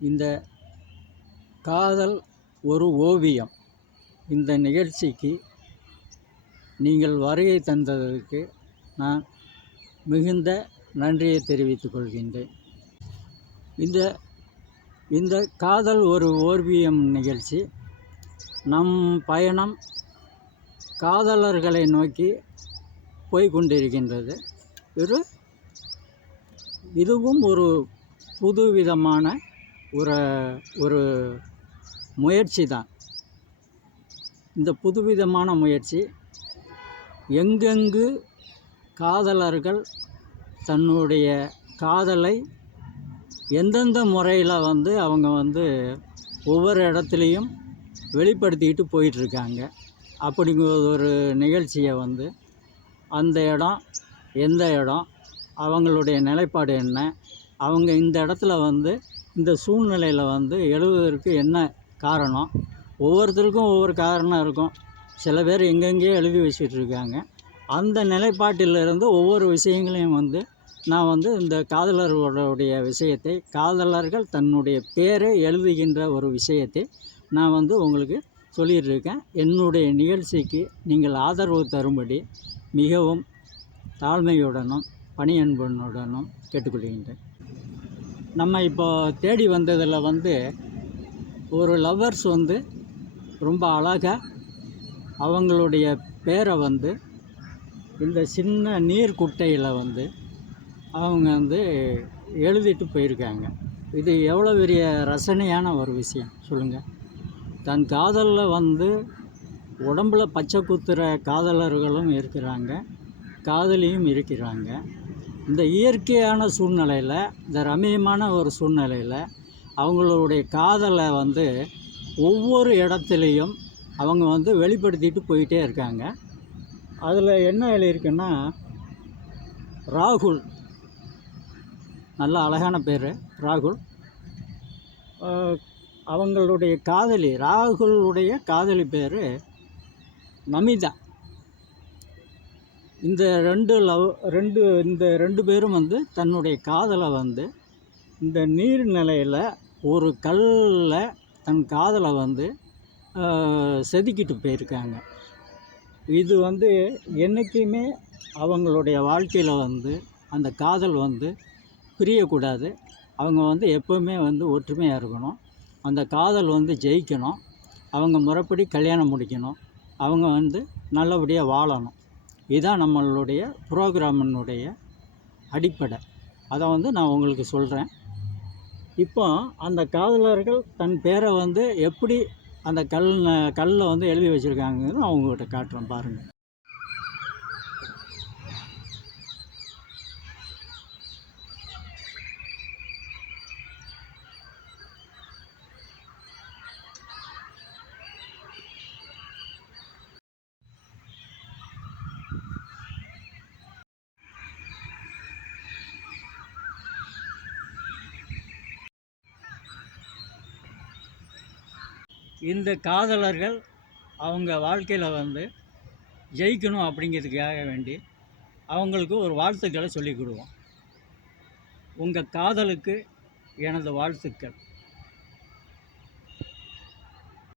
இந்த காதல் ஒரு ஓவியம். இந்த நிகழ்ச்சிக்கு நீங்கள் வருகை தந்ததற்கு நான் மிகுந்த நன்றியை தெரிவித்துக் கொள்கின்றேன். இந்த இந்த காதல் ஒரு ஓவியம் நிகழ்ச்சி. நம் பயணம் காதலர்களை நோக்கி போய்கொண்டிருக்கின்றது. கொண்டிருக்கின்றது ஒரு இதுவும் ஒரு புதுவிதமான ஒரு ஒரு முயற்சி தான். இந்த புதுவிதமான முயற்சி. எங்கெங்கு காதலர்கள் தன்னுடைய காதலை எந்தெந்த முறையில் வந்து அவங்க வந்து ஒவ்வொரு இடத்துலையும் வெளிப்படுத்திக்கிட்டு போயிட்டுருக்காங்க. அப்படிங்கிற ஒரு நிகழ்ச்சியை வந்து அந்த இடம் எந்த இடம் அவங்களுடைய நிலைப்பாடு என்ன அவங்க இந்த இடத்துல வந்து இந்த சூழ்நிலையில் வந்து எழுதுவதற்கு என்ன காரணம்? ஒவ்வொருத்தருக்கும் ஒவ்வொரு காரணம் இருக்கும். சில பேர் எங்கெங்கேயோ எழுதி வச்சுட்டு இருக்காங்க அந்த நிலைப்பாட்டிலிருந்து ஒவ்வொரு விஷயங்களையும் வந்து நான் வந்து இந்த காதலர்களுடைய விஷயத்தை காதலர்கள் தன்னுடைய பேரை எழுதுகின்ற ஒரு விஷயத்தை நான் வந்து உங்களுக்கு சொல்லிகிட்ருக்கேன் இருக்கேன் என்னுடைய நிகழ்ச்சிக்கு நீங்கள் ஆதரவு தரும்படி மிகவும் தாழ்மையுடனும் பணியன்புடனும் கேட்டுக்கொள்கின்றேன். நம்ம இப்போது தேடி வந்ததில் வந்து ஒரு லவ்வர்ஸ் வந்து ரொம்ப அழகாக அவங்களுடைய பேரை வந்து இந்த சின்ன நீர் குட்டையில் வந்து அவங்க வந்து எழுதிட்டு போயிருக்காங்க. இது எவ்வளோ பெரிய ரசனையான ஒரு விஷயம் சொல்லுங்கள் தன் காதலில் வந்து உடம்புல பச்சை குத்துற காதலர்களும் இருக்கிறாங்க காதலியும் இருக்கிறாங்க. இந்த இயற்கையான சூழ்நிலையில் இந்த ரம்மியமான ஒரு சூழ்நிலையில் அவங்களுடைய காதலை வந்து ஒவ்வொரு இடத்துலையும் அவங்க வந்து வெளிப்படுத்திட்டு போயிட்டே இருக்காங்க. அதில் என்ன எழுதியிருக்குன்னா ராகுல். நல்ல அழகான பேர் ராகுல். அவங்களுடைய காதலி ராகுலுடைய காதலி பேர் நமிதா. இந்த ரெண்டு லவ் ரெண்டு இந்த ரெண்டு பேரும் வந்து தன்னுடைய காதலை வந்து இந்த நீர்நிலையில் ஒரு கல்லில் தன் காதலை வந்து செதுக்கிட்டு போயிருக்காங்க. இது வந்து என்றைக்குமே அவங்களுடைய வாழ்க்கையில் வந்து அந்த காதல் வந்து பிரியக்கூடாது. அவங்க வந்து எப்போவுமே வந்து ஒற்றுமையாக இருக்கணும். அந்த காதல் வந்து ஜெயிக்கணும். அவங்க முறைப்படி கல்யாணம் முடிக்கணும். அவங்க வந்து நல்லபடியாக வாழணும். இதுதான் நம்மளுடைய ப்ரோக்ராமினுடைய அடிப்படை. அதை வந்து நான் உங்களுக்கு சொல்கிறேன் இப்போ அந்த காதலர்கள் தன் பேரை வந்து எப்படி அந்த கல் கல்லில் வந்து எழுதி வச்சுருக்காங்கன்னு நான் உங்கள்கிட்ட காட்டுறேன் பாருங்கள் இந்த காதலர்கள் அவங்க வாழ்க்கையில் வந்து ஜெயிக்கணும் அப்படிங்கிறதுக்காக வேண்டி அவங்களுக்கு ஒரு வாழ்த்துக்களை சொல்லிக் கொடுவோம். உங்கள் காதலுக்கு எனது வாழ்த்துக்கள்.